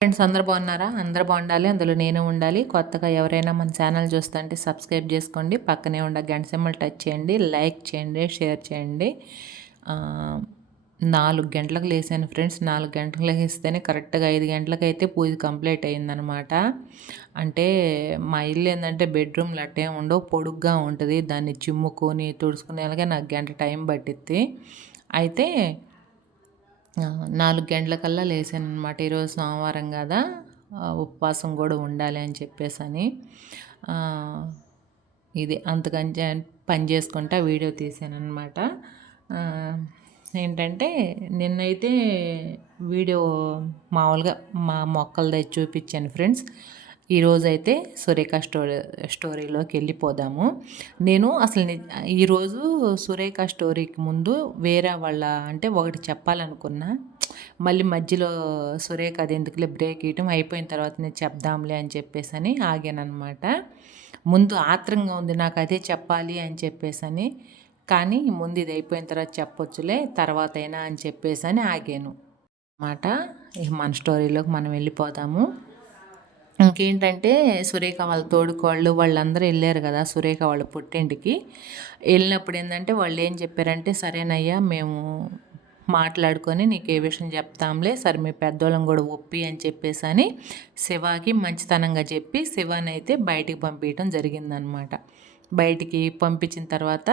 Friends అందరు బాగున్నారా? అందరు బాగుండాలి. అందులో నేను ఉండాలి. కొత్తగా ఎవరైనా మన ఛానల్ చూస్తుంటే సబ్స్క్రైబ్ చేసుకోండి. పక్కనే ఉన్న గంట సింబల్ టచ్ చేయండి. లైక్ చేయండి. షేర్ చేయండి. నాలుగు గంటలకు లేసాను ఫ్రెండ్స్. నాలుగు గంటలకు లేస్తేనే కరెక్ట్గా ఐదు గంటలకు అయితే పూజ కంప్లీట్ అయిందనమాట అంటే మా ఇల్లు ఏంటంటే బెడ్రూమ్లు అట్టే ఉండవు. పొడుగ్గా ఉంటుంది. దాన్ని చిమ్ముకొని తుడుచుకునేలాగే నాకు గంట టైం పట్టిద్ది. అయితే నాలుగు గంటలకల్లా లేసాను అనమాట ఈరోజు సోమవారం కదా ఉపవాసం కూడా ఉండాలి అని చెప్పేసి అని ఇది అంతకంటే పని చేసుకుంటా వీడియో తీసాను అనమాట ఏంటంటే నిన్నైతే వీడియో మామూలుగా మా మొక్కలు చూపించాను ఫ్రెండ్స్. ఈరోజైతే సురేఖ స్టోరీ స్టోరీలోకి వెళ్ళిపోదాము. నేను అసలు ఈరోజు సురేఖ స్టోరీకి ముందు వేరే వాళ్ళ అంటే ఒకటి చెప్పాలనుకున్నా. మళ్ళీ మధ్యలో సురేఖ అది ఎందుకులే బ్రేక్ ఇవ్వటం అయిపోయిన తర్వాత నేను చెప్దాంలే అని చెప్పేసి అని ఆగానమాట ముందు ఆత్రంగా ఉంది నాకు అదే చెప్పాలి అని చెప్పేసి అని కానీ ముందు ఇది అయిపోయిన తర్వాత చెప్పొచ్చులే తర్వాత అయినా అని చెప్పేసి అని ఆగాను. అన్నమాట. మన స్టోరీలోకి మనం వెళ్ళిపోదాము. ఇంకేంటంటే సురేఖ వాళ్ళ తోడుకోళ్ళు వాళ్ళందరూ వెళ్ళారు కదా సురేఖ వాళ్ళ పుట్టింటికి. వెళ్ళినప్పుడు ఏంటంటే వాళ్ళు ఏం చెప్పారంటే సరేనయ్యా మేము మాట్లాడుకొని నీకు ఏ విషయం చెప్తాంలే సరే మీ పెద్దోళ్ళం కూడా ఒప్పి అని చెప్పేసి అని శివాకి మంచితనంగా చెప్పి శివాని అయితే బయటికి పంపించడం జరిగిందనమాట. బయటికి పంపించిన తర్వాత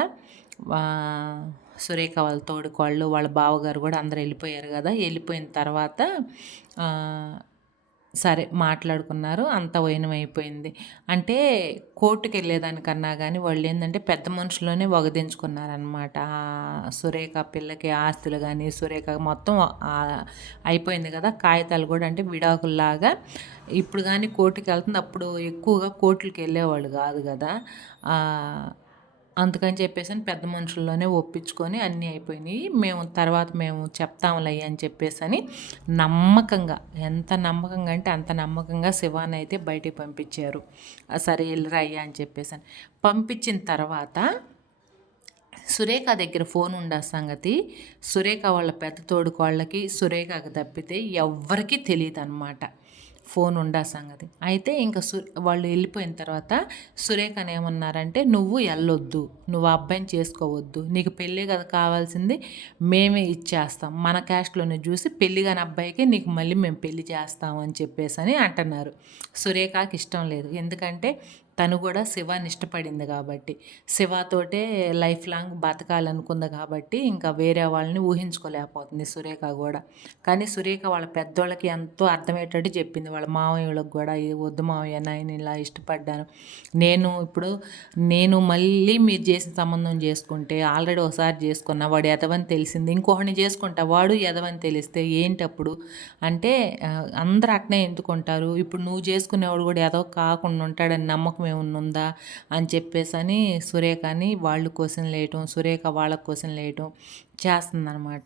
సురేఖ వాళ్ళ తోడుకోళ్ళు వాళ్ళ బావగారు కూడా అందరు వెళ్ళిపోయారు కదా. వెళ్ళిపోయిన తర్వాత సరే మాట్లాడుకున్నారు అంత అయిపోయింది. అంటే కోర్టుకి వెళ్ళేదానికన్నా కానీ వాళ్ళు ఏంటంటే పెద్ద మనుషులోనే వగదించుకున్నారనమాట సురేఖ పిల్లకి ఆస్తులు కానీ సురేఖ మొత్తం అయిపోయింది కదా కాగితాలు కూడా అంటే విడాకుల్లాగా ఇప్పుడు కానీ కోర్టుకి వెళ్తుంది అప్పుడు ఎక్కువగా కోర్టులకి వెళ్ళేవాళ్ళు కాదు. కదా అందుకని చెప్పేసి పెద్ద మనుషుల్లోనే ఒప్పించుకొని అన్నీ అయిపోయినాయి. మేము తర్వాత మేము చెప్తాంలే అని చెప్పేసి అని నమ్మకంగా ఎంత నమ్మకంగా అంటే అంత నమ్మకంగా శివాని అయితే బయటికి పంపించారు. సరే వెళ్ళరా అయ్యా అని చెప్పేసి పంపించిన తర్వాత సురేఖ దగ్గర ఫోన్ ఉండే సంగతి సురేఖ వాళ్ళ పెద్ద తోడుకోళ్ళకి వాళ్ళకి సురేఖకు తప్పితే ఎవ్వరికీ తెలియదు అనమాట ఫోన్ ఉండా సంగతి. అయితే ఇంకా సు వాళ్ళు వెళ్ళిపోయిన తర్వాత సురేఖ ఏమన్నారంటే నువ్వు వెళ్ళొద్దు నువ్వు అబ్బాయిని చేసుకోవద్దు. నీకు పెళ్ళి కదా కావాల్సింది మేమే ఇచ్చేస్తాం. మన క్యాస్ట్లోనే చూసి పెళ్ళి కాని అబ్బాయికి నీకు మళ్ళీ మేము పెళ్ళి చేస్తాం అని చెప్పేసి అని అంటున్నారు. సురేఖకి ఇష్టం లేదు. ఎందుకంటే తను కూడా శివాని ఇష్టపడింది కాబట్టి. శివతోటే లైఫ్ లాంగ్ బతకాలనుకుంది కాబట్టి ఇంకా వేరే వాళ్ళని ఊహించుకోలేకపోతుంది సురేఖ కూడా. కానీ సురేఖ వాళ్ళ పెద్దోళ్ళకి ఎంతో అర్థమయ్యేటట్టు చెప్పింది. వాళ్ళ మామయ్యలకు కూడా వద్దు మామయ్య నేను ఇలా ఇష్టపడ్డాను. నేను ఇప్పుడు నేను మళ్ళీ మీరు చేసిన సంబంధం చేసుకుంటే ఆల్రెడీ ఒకసారి చేసుకున్న వాడు ఎదవని తెలిసింది. ఇంకొకరిని చేసుకుంటా వాడు ఎదవని తెలిస్తే ఏంటప్పుడు? అంటే అందరు అట్నే ఎందుకుంటారు? ఇప్పుడు నువ్వు చేసుకునేవాడు కూడా ఎదవ కాకుండా ఉంటాడని నమ్మకం ఏమన్నా ఉందా అని చెప్పేసి అని సురేఖని వాళ్ళు క్వశ్చన్ లేయటం సురేఖ వాళ్ళ క్వశ్చన్ లేయటం చేస్తుందనమాట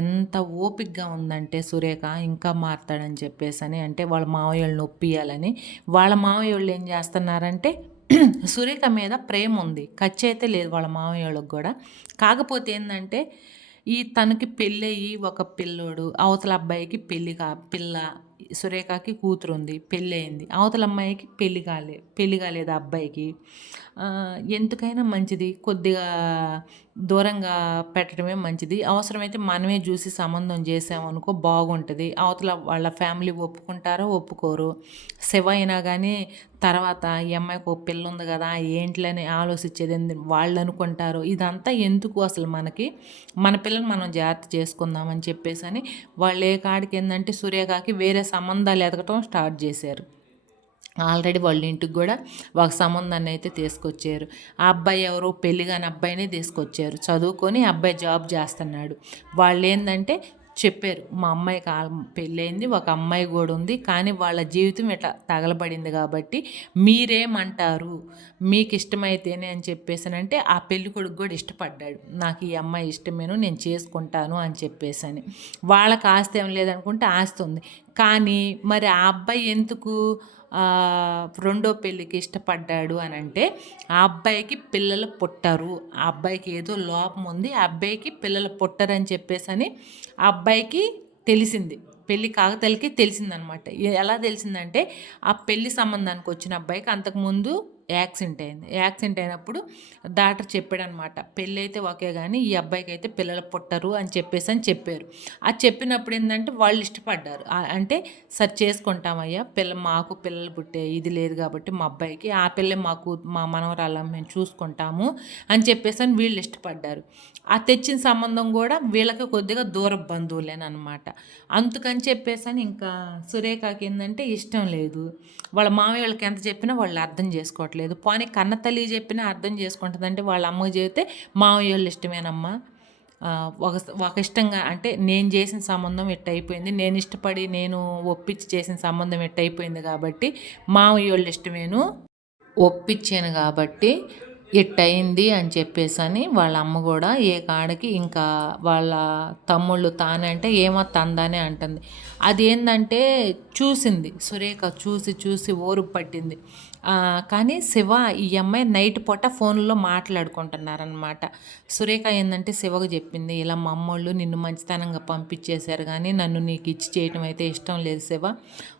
ఎంత ఓపిక్గా ఉందంటే సురేఖ ఇంకా మారుతాడని చెప్పేసి అని అంటే వాళ్ళ మావయ్యలను ఒప్పియాలని వాళ్ళ మావయ్యోళ్ళు ఏం చేస్తున్నారంటే సురేఖ మీద ప్రేమ ఉంది. ఖర్చు అయితే లేదు వాళ్ళ మావయ్యోళ్ళకి కూడా. కాకపోతే ఏంటంటే ఈ తనకి పెళ్ళయి ఒక పిల్లోడు అవతల అబ్బాయికి పెళ్ళి కా పిల్ల సురేఖకి కూతురు ఉంది పెళ్ళయింది. అవతల అమ్మాయికి పెళ్ళి కాలే పెళ్ళి కాలేదు అబ్బాయికి. ఎందుకైనా మంచిది. కొద్దిగా దూరంగా పెట్టడమే మంచిది. అవసరమైతే మనమే చూసి సంబంధం చేసామనుకో బాగుంటుంది. అవతల వాళ్ళ ఫ్యామిలీ ఒప్పుకుంటారో ఒప్పుకోరు. శివ అయినా కానీ తర్వాత ఈ అమ్మాయికి ఒక పిల్ల ఉంది కదా ఏంట్లని ఆలోచించేది వాళ్ళు అనుకుంటారు. ఇదంతా ఎందుకు అసలు మనకి? మన పిల్లని మనం జాగ్రత్త చేసుకుందామని చెప్పేసి అని వాళ్ళు ఏ కాడికి ఏంటంటే సూర్యకాకి వేరే సంబంధాలు ఎదగటం స్టార్ట్ చేశారు. ఆల్రెడీ వాళ్ళ ఇంటికి కూడా ఒక సంబంధాన్ని అయితే తీసుకొచ్చారు. ఆ అబ్బాయి ఎవరో పెళ్ళి కాని అబ్బాయినే తీసుకొచ్చారు. చదువుకొని అబ్బాయి జాబ్ చేస్తున్నాడు. వాళ్ళు ఏంటంటే చెప్పారు. మా అమ్మాయి పెళ్ళైంది ఒక అమ్మాయి కూడా ఉంది కానీ వాళ్ళ జీవితం ఇట్లా తగలబడింది కాబట్టి మీరేమంటారు? మీకు ఇష్టమైతేనే అని చెప్పేసానంటే ఆ పెళ్ళి కొడుకు కూడా ఇష్టపడ్డాడు. నాకు ఈ అమ్మాయి ఇష్టమేను నేను చేసుకుంటాను అని చెప్పేసని. వాళ్ళకి ఆస్తి ఏం లేదనుకుంటే ఆస్తి ఉంది. కానీ మరి ఆ అబ్బాయి ఎందుకు రెండో పెళ్ళికి ఇష్టపడ్డాడు అని అంటే ఆ అబ్బాయికి పిల్లలు పుట్టరు. ఆ అబ్బాయికి ఏదో లోపం ఉంది. ఆ అబ్బాయికి పిల్లలు పుట్టరని చెప్పేసి అని ఆ అబ్బాయికి తెలిసింది. పెళ్ళి కాకతలకి తెలిసిందనమాట. ఎలా తెలిసిందంటే ఆ పెళ్ళి సంబంధానికి వచ్చిన అబ్బాయికి అంతకుముందు యాక్సిడెంట్ అయింది. యాక్సిడెంట్ అయినప్పుడు డాక్టర్ చెప్పాడనమాట పెళ్ళి అయితే ఓకే కానీ ఈ అబ్బాయికి అయితే పిల్లలు పుట్టరు అని చెప్పేసి అని చెప్పారు. అది చెప్పినప్పుడు ఏంటంటే వాళ్ళు ఇష్టపడ్డారు. అంటే సరి చేసుకుంటామయ్యా పిల్ల మాకు పిల్లలు పుట్టే ఇది లేదు కాబట్టి మా అబ్బాయికి ఆ పిల్లే మాకు మా మనవరాళ్ళ మేము చూసుకుంటాము అని చెప్పేసి అని వీళ్ళు ఇష్టపడ్డారు. ఆ తెచ్చిన సంబంధం కూడా వీళ్ళకి కొద్దిగా దూర బంధువులేనమాట అందుకని చెప్పేసి అని ఇంకా సురేఖకి ఏంటంటే ఇష్టం లేదు. వాళ్ళ మామయ్య వాళ్ళకి ఎంత చెప్పినా వాళ్ళు అర్థం చేసుకోవట్లేదు. పోనీ కన్న తల్లి చెప్పినా అర్థం చేసుకుంటుంది. అంటే వాళ్ళ అమ్మకి చెబితే మామయ్య వాళ్ళు ఇష్టమేనమ్మా. ఒక ఒక ఇష్టంగా అంటే నేను చేసిన సంబంధం ఎట్ట అయిపోయింది నేను ఇష్టపడి నేను ఒప్పించి చేసిన సంబంధం ఎట్ట అయిపోయింది కాబట్టి మామయ్య వాళ్ళు ఇష్టమేను. ఒప్పించాను కాబట్టి ఇట్టయింది అని చెప్పేసి అని వాళ్ళ అమ్మ కూడా ఏ కాడకి ఇంకా వాళ్ళ తమ్ముళ్ళు తానంటే ఏమో తందానే అంటుంది. అది ఏంటంటే చూసింది. సురేఖ చూసి చూసి ఓరు పట్టింది. కానీ శివ ఈ అమ్మాయి నైట్ పూట ఫోన్లో మాట్లాడుకుంటున్నారనమాట సురేఖ ఏంటంటే శివకు చెప్పింది ఇలా మా అమ్మోళ్ళు నిన్ను మంచితనంగా పంపించేశారు కానీ నన్ను నీకు ఇచ్చి చేయటం అయితే ఇష్టం లేదు శివ.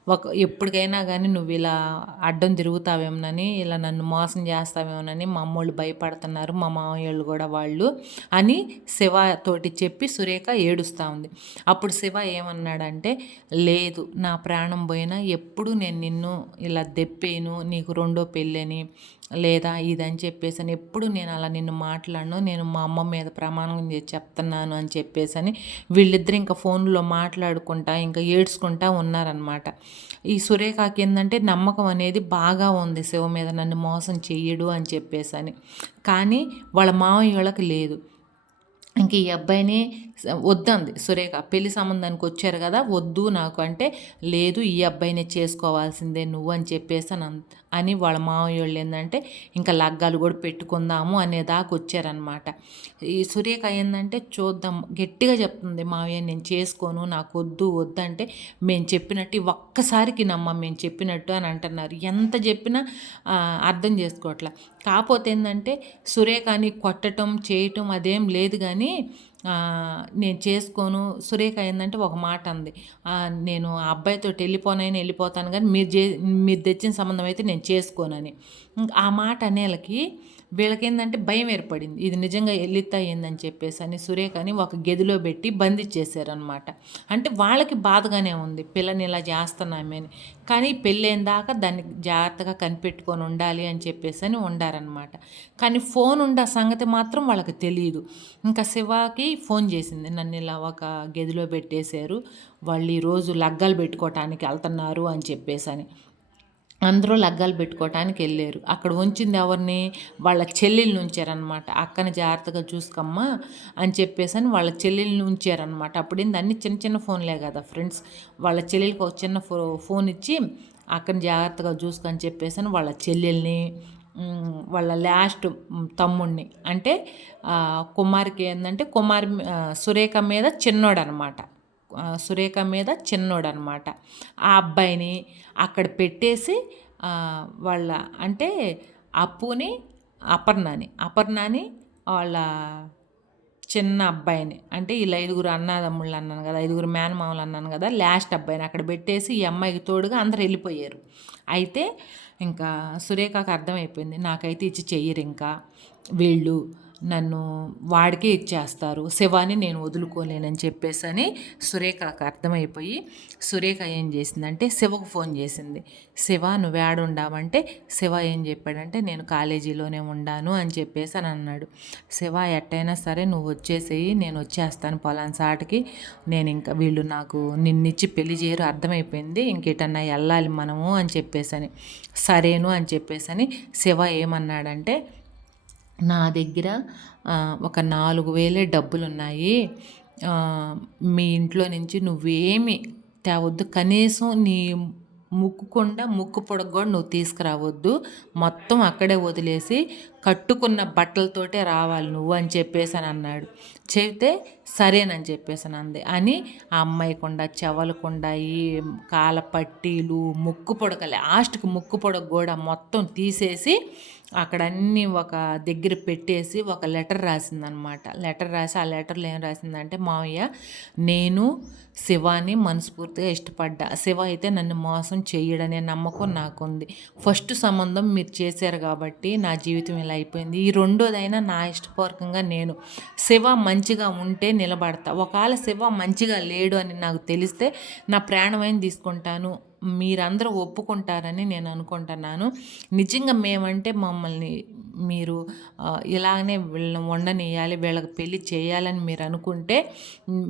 ఒక ఎప్పటికైనా కానీ నువ్వు ఇలా అడ్డం తిరుగుతావేమోనని ఇలా నన్ను మోసం చేస్తావేమోనని మా అమ్మోళ్ళు భయపడుతున్నారు మా మామయ్యళ్ళు కూడా వాళ్ళు అని శివ తోటి చెప్పి సురేఖ ఏడుస్తూ ఉంది. అప్పుడు శివ ఏమన్నాడంటే లేదు నా ప్రాణం పోయినా ఎప్పుడు నేను నిన్ను ఇలా దెప్పేను నీకు రెండో పెళ్ళని లేదా ఇదని చెప్పేసి అని ఎప్పుడు నేను అలా నిన్ను మాట్లాడను నేను మా అమ్మ మీద ప్రమాణం చేసి చెప్తున్నాను అని చెప్పేసి అని వీళ్ళిద్దరు ఇంకా ఫోన్లో మాట్లాడుకుంటా ఇంకా ఏడ్చుకుంటా ఉన్నారనమాట ఈ సురేఖకి ఏంటంటే నమ్మకం అనేది బాగా ఉంది శివ మీద నన్ను మోసం చెయ్యడు అని చెప్పేసి అని. కానీ వాళ్ళ మామయ్య వాళ్ళకి లేదు. ఇంక ఈ అబ్బాయిని వద్దంది. సురేఖ పెళ్ళి సంబంధానికి వచ్చారు కదా వద్దు నాకు అంటే లేదు ఈ అబ్బాయిని చేసుకోవాల్సిందే నువ్వు అని చెప్పేసి అని అంత- అని వాళ్ళ మామయ్య వాళ్ళు ఏంటంటే ఇంకా లగ్గాలు కూడా పెట్టుకుందాము అనేదాకా వచ్చారనమాట ఈ సురేఖ ఏంటంటే చూద్దాం గట్టిగా చెప్తుంది మావయ్య నేను చేసుకోను నాకు వద్దు వద్దు అంటే మేము చెప్పినట్టు ఒక్కసారికి నమ్మ మేము చెప్పినట్టు అని అంటున్నారు. ఎంత చెప్పినా అర్థం చేసుకోవట్లే. కాకపోతే ఏంటంటే సురేఖని కొట్టడం చేయటం అదేం లేదు కానీ నేను చేసుకోను. సురేఖ ఏంటంటే ఒక మాట అంది. నేను ఆ అబ్బాయితో వెళ్ళిపోనైనా వెళ్ళిపోతాను కానీ మీరు చే మీరు తెచ్చిన సంబంధం అయితే నేను చేసుకోనని. ఆ మాట అనేలకి వీళ్ళకేందంటే భయం ఏర్పడింది. ఇది నిజంగా ఎల్లిత్తా ఏందని చెప్పేసి అని సురేఖని ఒక గదిలో పెట్టి బంధించేశారనమాట అంటే వాళ్ళకి బాధగానే ఉంది. పిల్లని ఇలా చేస్తున్నామని కానీ పెళ్ళైన దాకా దాన్ని జాగ్రత్తగా కనిపెట్టుకొని ఉండాలి అని చెప్పేసి అని ఉండారనమాట కానీ ఫోన్ ఉండే సంగతి మాత్రం వాళ్ళకి తెలియదు. ఇంకా శివకి ఫోన్ చేసింది. నన్ను ఇలా ఒక గదిలో పెట్టేశారు. వాళ్ళు ఈరోజు లగ్గాలు పెట్టుకోవటానికి వెళ్తున్నారు అని చెప్పేసి అని. అందరూ లగ్గాలు పెట్టుకోవటానికి వెళ్ళారు. అక్కడ ఉంచింది ఎవరిని? వాళ్ళ చెల్లెల్ని ఉంచారనమాట అక్కని జాగ్రత్తగా చూసుకోమ్మా అని చెప్పేసి అని వాళ్ళ చెల్లెల్ని ఉంచారనమాట అప్పుడు ఏంది? అన్ని చిన్న చిన్న ఫోన్లే కదా ఫ్రెండ్స్. వాళ్ళ చెల్లెలకి ఒక చిన్న ఫో ఫోన్ ఇచ్చి అక్కని జాగ్రత్తగా చూసుకొని చెప్పేసి అని వాళ్ళ చెల్లెల్ని వాళ్ళ లాస్ట్ తమ్ముడిని అంటే కుమార్కి ఏంటంటే కుమార్ సురేఖ మీద చిన్నోడు అనమాట సురేఖ మీద చిన్నోడు అనమాట ఆ అబ్బాయిని అక్కడ పెట్టేసి వాళ్ళ అంటే అప్పుని అపర్ణని అపర్ణని వాళ్ళ చిన్న అబ్బాయిని అంటే వీళ్ళ ఐదుగురు అన్నదమ్ముళ్ళు అన్నాను కదా ఐదుగురు మేనమామలు అన్నాను కదా లాస్ట్ అబ్బాయిని అక్కడ పెట్టేసి ఈ అమ్మాయికి తోడుగా అందరు వెళ్ళిపోయారు. అయితే ఇంకా సురేఖకు అర్థమైపోయింది నాకైతే ఇచ్చి చెయ్యరు ఇంకా వీళ్ళు నన్ను వాడికే ఇచ్చేస్తారు. శివాని నేను వదులుకోలేనని చెప్పేసి అని సురేఖకు అర్థమైపోయి సురేఖ ఏం చేసిందంటే శివకు ఫోన్ చేసింది. శివ నువ్వు ఏడ ఉండావంటే శివ ఏం చెప్పాడంటే నేను కాలేజీలోనే ఉండాను అని చెప్పేసి అని అన్నాడు. శివ ఎట్టయినా సరే నువ్వు వచ్చేసేయి నేను వచ్చేస్తాను పొలాన్ సాటికి. నేను ఇంకా వీళ్ళు నాకు నిన్నిచ్చి పెళ్ళి చేయరు అర్థమైపోయింది. ఇంకేటన్నా వెళ్ళాలి మనము అని చెప్పేసి అని సరేను అని చెప్పేసి అని శివ ఏమన్నాడంటే నా దగ్గర ఒక నాలుగు వేలే డబ్బులు ఉన్నాయి మీ ఇంట్లో నుంచి నువ్వేమి తేవద్దు. కనీసం నీ ముక్కుకుండా ముక్కు పొడగ కూడా నువ్వు తీసుకురావద్దు. మొత్తం అక్కడే వదిలేసి కట్టుకున్న బట్టలతోటే రావాలి నువ్వు అని చెప్పేసి అని అన్నాడు. చెబితే సరేనని చెప్పేసి అంది అని ఆ అమ్మాయి అమ్మాయికుండా చెవలకుండా ఈ కాల పట్టీలు ముక్కు పొడక లాస్ట్కి ముక్కు పొడక కూడా మొత్తం తీసేసి అక్కడ అన్నీ ఒక దగ్గర పెట్టేసి ఒక లెటర్ రాసిందనమాట. లెటర్ రాసి ఆ లెటర్లో ఏం రాసిందంటే మావయ్య నేను శివాని మనస్ఫూర్తిగా ఇష్టపడ్డా. శివ అయితే నన్ను మోసం చేయడనే నమ్మకం నాకుంది. ఫస్ట్ సంబంధం మీరు చేశారు కాబట్టి నా జీవితం ఇలా అయిపోయింది. ఈ రెండోదైనా నా ఇష్టపూర్వకంగా నేను. శివ మంచిగా ఉంటే నిలబడతా. ఒకవేళ శివ మంచిగా లేడు అని నాకు తెలిస్తే నా ప్రాణమైన తీసుకుంటాను? మీరందరూ ఒప్పుకుంటారని నేను అనుకుంటున్నాను. నిజంగా మేమంటే మమ్మల్ని మీరు ఇలాగనే వీళ్ళని వండనియాలి వీళ్ళకి పెళ్ళి చేయాలని మీరు అనుకుంటే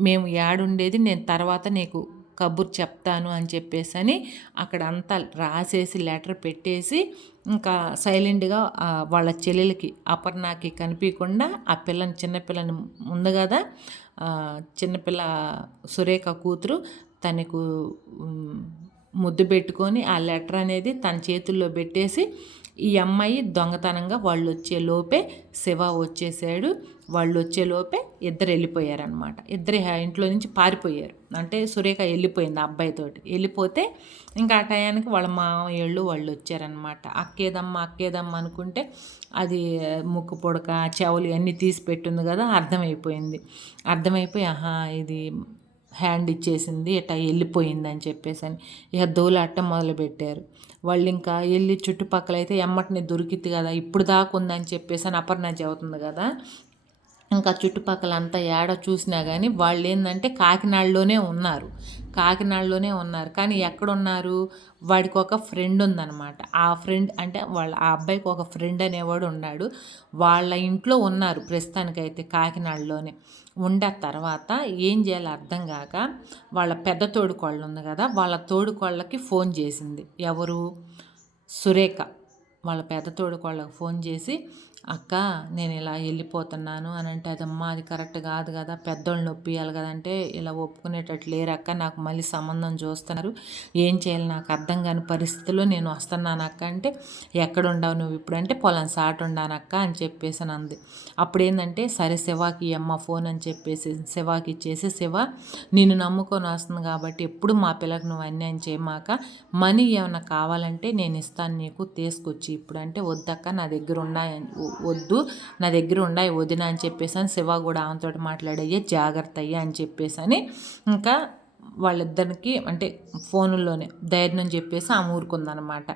మేము యాడుండేది నేను తర్వాత నీకు కబుర్ చెప్తాను అని చెప్పేసి అని అక్కడ అంతా రాసేసి లెటర్ పెట్టేసి ఇంకా సైలెంట్గా వాళ్ళ చెల్లెలకి అపర్ణకి కనిపించకుండా ఆ పిల్లని చిన్నపిల్లని ఉంది కదా చిన్నపిల్ల సురేఖ కూతురు తనకు ముద్దు పెట్టుకొని ఆ లెటర్ అనేది తన చేతుల్లో పెట్టేసి ఈ అమ్మాయి దొంగతనంగా వాళ్ళు వచ్చే లోపే శివ వచ్చేసాడు. వాళ్ళు వచ్చే లోపే ఇద్దరు వెళ్ళిపోయారనమాట ఇద్దరు ఇంట్లో నుంచి పారిపోయారు. అంటే సురేఖ వెళ్ళిపోయింది అబ్బాయితోటి వెళ్ళిపోతే ఇంకా ఆ టయానికి వాళ్ళ మామయ్యళ్ళు వాళ్ళు వచ్చారనమాట అక్కేదమ్మ అక్కేదమ్మ అనుకుంటే అది ముక్కు పొడక చెవులు అన్నీ తీసి పెట్టుంది కదా అర్థమైపోయింది. అర్థమైపోయి ఆహా ఇది హ్యాండ్ ఇచ్చేసింది ఇట్లా వెళ్ళిపోయింది అని చెప్పేసి అని ఇక దోలాటం మొదలుపెట్టారు. వాళ్ళు ఇంకా వెళ్ళి చుట్టుపక్కల అయితే ఎమ్మటిని దొరికింది కదా ఇప్పుడు దాకా ఉందని చెప్పేసి అని అపర్ణ చెబుతుంది కదా. ఇంకా చుట్టుపక్కల అంతా ఏడ చూసినా కానీ వాళ్ళు ఏంటంటే కాకినాడలోనే ఉన్నారు. కాకినాడలోనే ఉన్నారు. కానీ ఎక్కడున్నారు? వాడికి ఒక ఫ్రెండ్ ఉందన్నమాట. ఆ ఫ్రెండ్ అంటే వాళ్ళ ఆ అబ్బాయికి ఒక ఫ్రెండ్ అనేవాడు ఉన్నాడు. వాళ్ళ ఇంట్లో ఉన్నారు ప్రస్తుతానికైతే కాకినాడలోనే. ఉండ తర్వాత ఏం చేయాలో అర్థం కాక వాళ్ళ పెద్ద తోడుకోళ్ళు ఉంది కదా వాళ్ళ తోడుకోళ్ళకి ఫోన్ చేసింది. ఎవరు? సురేఖ. వాళ్ళ పెద్ద తోడుకోళ్ళకి ఫోన్ చేసి అక్క నేను ఇలా వెళ్ళిపోతున్నాను అని అంటే అదమ్మా అది కరెక్ట్ కాదు కదా పెద్దోళ్ళు నొప్పియాలి కదంటే ఇలా ఒప్పుకునేటట్లు లేరు అక్క నాకు మళ్ళీ సంబంధం చూస్తున్నారు. ఏం చేయాలి? నాకు అర్థం కాని పరిస్థితిలో నేను వస్తున్నాను అక్క అంటే ఎక్కడ ఉండవు నువ్వు ఇప్పుడు? అంటే పొలం సాటు ఉండాను అక్క అని చెప్పేసి అంది. అప్పుడు ఏంటంటే సరే శివాకి అమ్మ ఫోన్ అని చెప్పేసి శివాకి ఇచ్చేసి శివ నిన్ను నమ్ముకొని వస్తుంది కాబట్టి ఎప్పుడు మా పిల్లకు నువ్వు అన్యాయం చేయమాక మనీ ఏమైనా కావాలంటే నేను ఇస్తాను నీకు తీసుకొచ్చి ఇప్పుడు అంటే వద్దక్క నా దగ్గర ఉన్నాయని వద్దు నా దగ్గర ఉన్నాయి వదిన అని చెప్పేసి అని శివ కూడా ఆమెతో మాట్లాడయ్యే జాగ్రత్త అయ్యా అని చెప్పేసి అని ఇంకా వాళ్ళిద్దరికి అంటే ఫోనుల్లోనే ధైర్యం చెప్పేసి ఆమె ఊరుకుందనమాట.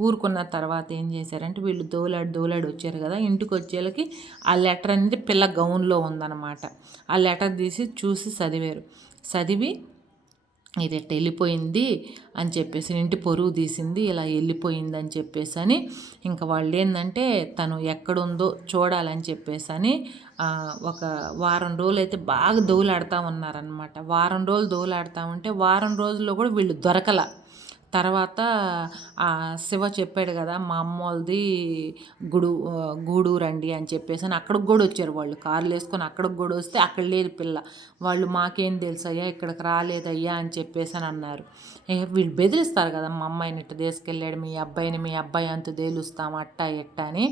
ఊరుకున్న తర్వాత ఏం చేశారంటే వీళ్ళు దోలాడు దోలాడు వచ్చారు కదా ఇంటికి వచ్చేళ్ళకి ఆ లెటర్ అనేది పిల్ల గౌన్లో ఉందన్నమాట ఆ లెటర్ తీసి చూసి చదివారు. చదివి ఇది ఎట్ట వెళ్ళిపోయింది అని చెప్పేసి ఇంటి పొరుగు తీసింది ఇలా వెళ్ళిపోయింది అని చెప్పేసి అని ఇంకా వాళ్ళు ఏంటంటే తను ఎక్కడుందో చూడాలని చెప్పేసి అని ఒక వారం రోజులు అయితే బాగా దోలాడుతూ ఉన్నారనమాట వారం రోజులు దోలాడుతూ ఉంటే వారం రోజుల్లో కూడా వీళ్ళు దొరకల. తర్వాత శివ చెప్పాడు కదా మా అమ్మ వాళ్ళది గుడు గూడూరు అండి అని చెప్పేసి అని అక్కడికి కూడా వచ్చారు వాళ్ళు. కార్లు వేసుకొని అక్కడికి కూడా వస్తే అక్కడ లేదు పిల్ల. వాళ్ళు మాకేం తెలుసు అయ్యా ఇక్కడికి రాలేదయ్యా అని చెప్పేసి అని అన్నారు. వీళ్ళు బెదిరిస్తారు కదా మా అమ్మాయిని ఇట్ట తీసుకెళ్ళాడు మీ అబ్బాయిని మీ అబ్బాయి అంత తేలుస్తాం అట్టా ఎట్టా అని.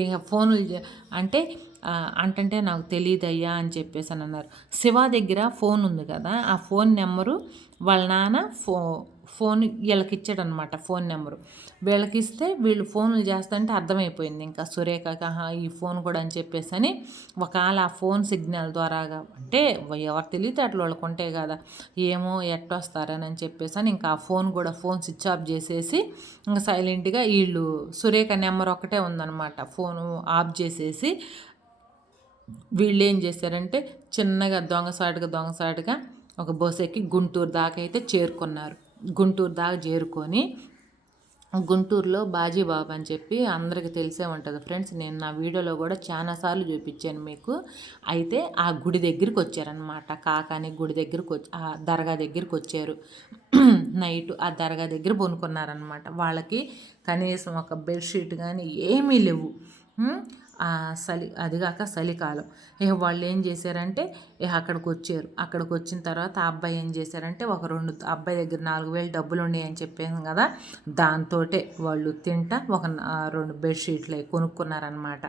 ఇక ఫోన్లు అంటే అంటే నాకు తెలియదు అయ్యా అని చెప్పేసి అని అన్నారు. శివ దగ్గర ఫోన్ ఉంది కదా ఆ ఫోన్ నెంబరు వాళ్ళ నాన్న ఫో ఫోన్ వీళ్ళకి ఇచ్చాడనమాట ఫోన్ నెంబరు. వీళ్ళకి ఇస్తే వీళ్ళు ఫోన్లు చేస్తుంటే అర్థమైపోయింది ఇంకా సురేఖ ఈ ఫోన్ కూడా అని చెప్పేసి అని ఒకవేళ ఆ ఫోన్ సిగ్నల్ ద్వారాగా అంటే ఎవరు తెలియతే అట్లా వాళ్ళకు ఉంటాయి కదా ఏమో ఎట్టొస్తారని అని చెప్పేసి అని ఇంకా ఆ ఫోన్ కూడా ఫోన్ స్విచ్ ఆఫ్ చేసేసి ఇంకా సైలెంట్గా వీళ్ళు సురేఖ నెంబర్ ఒకటే ఉందన్నమాట ఫోను ఆఫ్ చేసేసి వీళ్ళు ఏం చేశారంటే చిన్నగా దొంగసాటుగా దొంగసాటుగా ఒక బస్సు ఎక్కి గుంటూరు దాకా అయితే చేరుకున్నారు. గుంటూరు దాకా చేరుకొని గుంటూరులో బాజీబాబు అని చెప్పి అందరికి తెలిసే ఉంటుంది ఫ్రెండ్స్. నేను నా వీడియోలో కూడా చాలాసార్లు చూపించాను మీకు. అయితే ఆ గుడి దగ్గరికి వచ్చారనమాట కాకాని గుడి దగ్గరికి వచ్చి ఆ దర్గా దగ్గరికి వచ్చారు. నైట్ ఆ దర్గా దగ్గర పొనుకున్నారనమాట వాళ్ళకి కనీసం ఒక బెడ్షీట్ కానీ ఏమీ లేవు. చలి అదిగాక చలికాలం ఇక వాళ్ళు ఏం చేశారంటే ఇక అక్కడికి వచ్చారు అక్కడికి వచ్చిన తర్వాత ఆ అబ్బాయి ఏం చేశారంటే ఒక రెండు అబ్బాయి దగ్గర నాలుగు వేలు డబ్బులు ఉన్నాయని చెప్పాను కదా దాంతో వాళ్ళు తింటా ఒక రెండు బెడ్షీట్లు కొనుక్కున్నారనమాట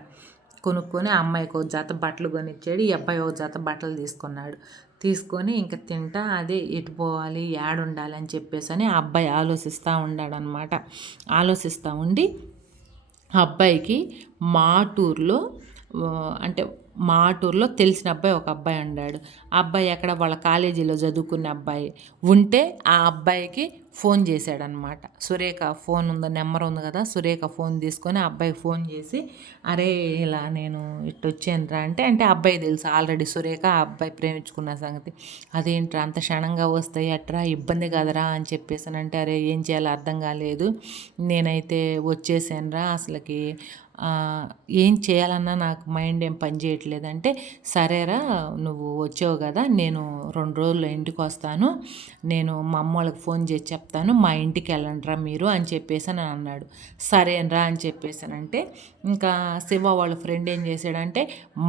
కొనుక్కొని ఆ అమ్మాయికి ఒక జత బట్టలు కొనిచ్చాడు ఈ అబ్బాయి ఒక జత బట్టలు తీసుకున్నాడు. తీసుకొని ఇంకా తింటా అదే ఎటు పోవాలి యాడ్ అని చెప్పేసి అని ఆ అబ్బాయి ఆలోచిస్తూ ఉన్నాడనమాట ఆలోచిస్తూ ఉండి అబ్బాయికి మాటూరులో అంటే మాటూరులో తెలిసిన అబ్బాయి ఒక అబ్బాయి ఉన్నాడు ఆ అబ్బాయి ఎక్కడ? వాళ్ళ కాలేజీలో చదువుకున్న అబ్బాయి. ఉంటే ఆ అబ్బాయికి ఫోన్ చేశాడనమాట. సురేఖ ఫోన్ ఉందో నెంబర్ ఉంది కదా సురేఖ ఫోన్ తీసుకొని అబ్బాయికి ఫోన్ చేసి అరే ఇలా నేను ఇటు వచ్చానురా అంటే అంటే అబ్బాయి తెలుసు ఆల్రెడీ సురేఖ ఆ అబ్బాయి ప్రేమించుకున్న సంగతి. అదేంట్రా అంత క్షణంగా వస్తాయి అట్రా ఇబ్బంది కదరా అని చెప్పేసానంటే అరే ఏం చేయాలో అర్థం కాలేదు నేనైతే వచ్చేసానురా అసలుకి ఏం చేయాలన్నా నాకు మైండ్ ఏం పని చేయట్లేదు అంటే సరేరా నువ్వు వచ్చావు కదా నేను రెండు రోజుల్లో ఇంటికి వస్తాను నేను మా అమ్మ వాళ్ళకి ఫోన్ చేసి చెప్తాను మా ఇంటికి వెళ్ళండిరా మీరు అని చెప్పేసి అని అన్నాడు. సరేనరా అని చెప్పేసానంటే ఇంకా శివ వాళ్ళ ఫ్రెండ్ ఏం చేశాడంటే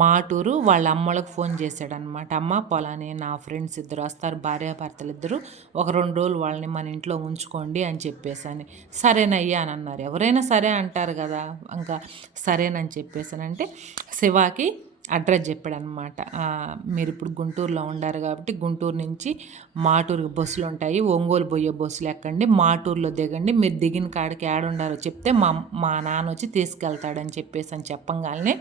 మాటూరు వాళ్ళ అమ్మలకు ఫోన్ చేశాడనమాట అమ్మ పొలాని నా ఫ్రెండ్స్ ఇద్దరు వస్తారు భార్యాభర్తలు ఇద్దరు ఒక రెండు రోజులు వాళ్ళని మన ఇంట్లో ఉంచుకోండి అని చెప్పేసాను సరేనయ్యా అని అన్నారు. ఎవరైనా సరే అంటారు కదా ఇంకా సరేనని చెప్పేసానంటే శివాకి అడ్రస్ చెప్పాడనమాట మీరు ఇప్పుడు గుంటూరులో ఉండారు కాబట్టి గుంటూరు నుంచి మాటూరుకి బస్సులు ఉంటాయి. ఒంగోలు పోయే బస్సులు ఎక్కండి మాటూరులో దిగండి. మీరు దిగిన కాడికి ఉండారో చెప్తే మా మా నాన్న వచ్చి తీసుకెళ్తాడని చెప్పేసి అని చెప్పంగానే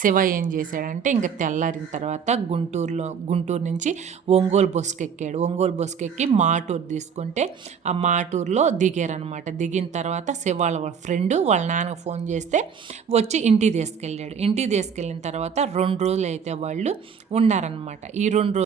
శివ ఏం చేశాడంటే ఇంకా తెల్లారిన తర్వాత గుంటూరులో గుంటూరు నుంచి ఒంగోలు బస్సుకి ఎక్కాడు. ఒంగోలు బస్సుకి ఎక్కి మాటూరు తీసుకుంటే ఆ మాటూరులో దిగారనమాట దిగిన తర్వాత శివ వాళ్ళ ఫ్రెండ్ వాళ్ళ నాన్నకు ఫోన్ చేస్తే వచ్చి ఇంటికి తీసుకెళ్ళాడు. ఇంటికి తీసుకెళ్ళిన తర్వాత రెండు రోజులు అయితే వాళ్ళు ఉన్నారనమాట ఈ రెండు